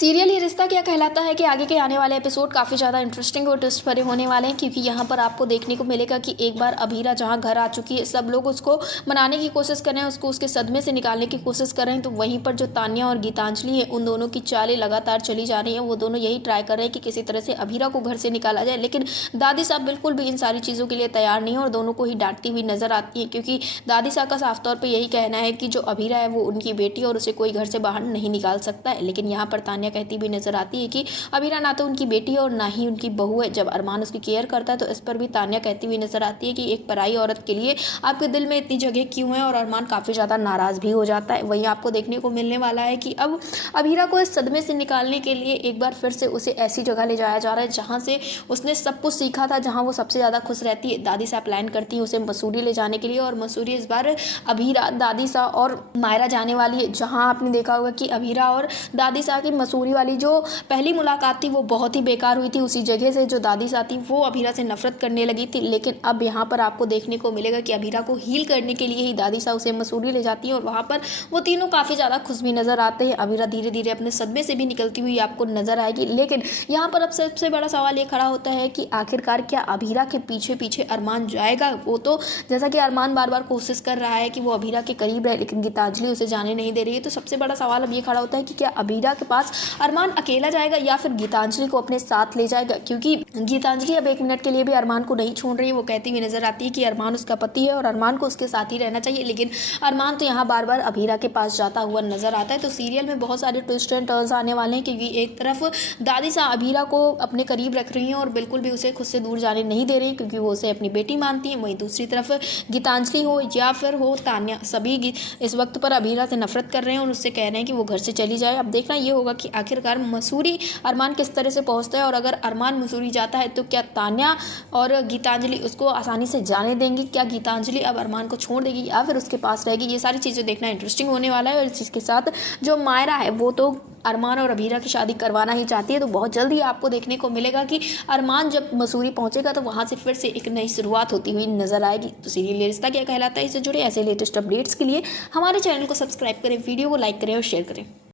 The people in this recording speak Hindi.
सीरियल ये रिश्ता क्या कहलाता है कि आगे के आने वाले एपिसोड काफ़ी ज़्यादा इंटरेस्टिंग और ट्विस्ट भरे होने वाले हैं, क्योंकि यहाँ पर आपको देखने को मिलेगा कि एक बार अभीरा जहाँ घर आ चुकी है, सब लोग उसको मनाने की कोशिश कर रहे हैं, उसको उसके सदमे से निकालने की कोशिश कर रहे हैं। तो वहीं पर जो तान्या और गीतांजलि है, उन दोनों की चालें लगातार चली जा रही हैं। वो दोनों यही ट्राई कर रहे हैं कि किसी तरह से अभीरा को घर से निकाला जाए, लेकिन दादी साहब बिल्कुल भी इन सारी चीज़ों के लिए तैयार नहीं है और दोनों को ही डांटती हुई नजर आती है, क्योंकि दादी साहब का साफ तौर पर यही कहना है कि जो अभीरा है वो उनकी बेटी और उसे कोई घर से बाहर नहीं निकाल सकता है। लेकिन यहाँ पर तान्या कहती भी नजर आती है कि अभीरा ना तो उनकी बेटी है और ना ही उनकी बहू है। जब अरमान उसकी केयर करता है तो इस पर भी तान्या कहती हुई नजर आती है कि एक पराई औरत के लिए आपके दिल में इतनी जगह क्यों है, और अरमान काफ़ी ज़्यादा नाराज़ भी हो जाता है। वहीं आपको देखने को मिलने वाला है कि अब अभीरा को इस सदमे से निकालने के लिए एक बार फिर से उसे ऐसी जगह ले जाया जा रहा है जहाँ से उसने सब कुछ सीखा था, जहाँ वो सबसे ज़्यादा खुश रहती है। दादी साहब प्लान करती है उसे मसूरी ले जाने के लिए, और मसूरी इस बार अभीरा, दादी साहब और मायरा जाने वाली है। जहाँ आपने देखा होगा कि अभीरा और दादी साहब की मसूरी वाली जो पहली मुलाकात थी वो बहुत ही बेकार हुई थी। उसी जगह से जो दादी साहब थी वो अभीरा से नफरत करने लगी थी। लेकिन अब यहाँ पर आपको देखने को मिलेगा कि अभीरा को हील करने के लिए ही दादी साहब उसे मसूरी ले जाती है, और वहाँ पर वो तीनों काफ़ी ज़्यादा खुश भी नजर आते हैं। अभीरा धीरे धीरे अपने सदमे से भी निकलती हुई आपको नजर आएगी। लेकिन यहाँ पर अब सबसे बड़ा सवाल ये खड़ा होता है कि आखिरकार क्या अभीरा के पीछे पीछे अरमान जाएगा? वो तो जैसा कि अरमान बार बार कोशिश कर रहा है कि वो अभीरा के करीब रहे, लेकिन गीतांजलि उसे जाने नहीं दे रही है। तो सबसे बड़ा सवाल अब ये खड़ा होता है कि क्या अभीरा के पास अरमान अकेला जाएगा या फिर गीतांजलि को अपने साथ ले जाएगा? क्योंकि गीतांजलि अब एक मिनट के लिए भी अरमान को नहीं छोड़ रही है। वो कहती हुई नजर आती है कि अरमान उसका पति है और अरमान को उसके साथ ही रहना चाहिए, लेकिन अरमान तो यहाँ बार बार अभीरा के पास जाता हुआ नजर आता है। तो सीरियल में बहुत सारे ट्विस्ट एंड टर्न्स आने वाले हैं, क्योंकि एक तरफ दादी साहब अभीरा को अपने करीब रख रही हैं और बिल्कुल भी उसे खुद से दूर जाने नहीं दे रही, क्योंकि वो उसे अपनी बेटी मानती है। वहीं दूसरी तरफ गीतांजलि हो या फिर हो तान्या, सभी इस वक्त पर अभीरा से नफरत कर रहे हैं और उससे कह रहे हैं कि वो घर से चली जाए। अब देखना ये होगा कि आखिरकार मसूरी अरमान किस तरह से पहुंचता है, और अगर अरमान मसूरी जाता है तो क्या तान्या और गीतांजलि उसको आसानी से जाने देंगी? क्या गीतांजलि अब अरमान को छोड़ देगी या फिर उसके पास रहेगी? ये सारी चीज़ें देखना इंटरेस्टिंग होने वाला है। और इस चीज़ के साथ जो मायरा है वो तो अरमान और अभीरा की शादी करवाना ही चाहती है। तो बहुत जल्दी आपको देखने को मिलेगा कि अरमान जब मसूरी पहुंचेगा तो वहां से फिर से एक नई शुरुआत होती हुई नजर आएगी। तो सीरियल रिश्ता क्या कहलाता है इससे जुड़े ऐसे लेटेस्ट अपडेट्स के लिए हमारे चैनल को सब्सक्राइब करें, वीडियो को लाइक करें और शेयर करें।